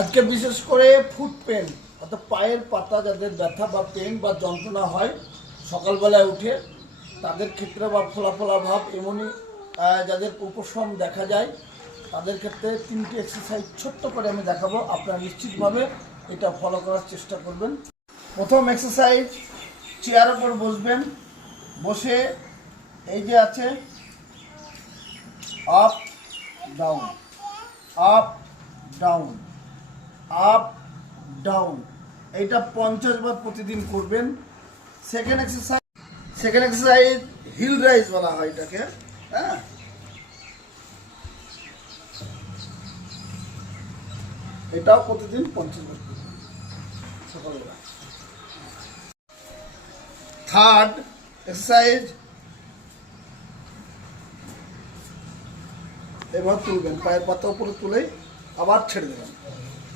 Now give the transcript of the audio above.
আজকে বিশেষ করে ফুট পেন অর্থাৎ পায়ের পাতা যাদের ব্যথা বা পেন বা যন্ত্রণা হয় সকালবেলায় উঠে তাদের ক্ষেত্রে বা ফোলা ফোলা ভাব এমনই যাদের উপশম দেখা যায় তাদের ক্ষেত্রে 3টি এক্সারসাইজ ছোট্ট করে আমি দেখাবো। আপনারা নিশ্চিতভাবে এটা ফলো করার চেষ্টা করবেন। প্রথম এক্সারসাইজ, চেয়ারের উপর বসবেন। বসে এই যে আছে up down, up down, up down, এইটা 50 বার প্রতিদিন করবেন। সেকেন্ড এক্সারসাইজ হিল রাইজ বলা হয় এটাকে। হ্যাঁ, এটাও প্রতিদিন 50 বার সকালবেলা। থার্ড এক্সারসাইজ, এবার তুলবেন, পায়ের পাতা উপরে তুলে আবার ছেড়ে দেবেন।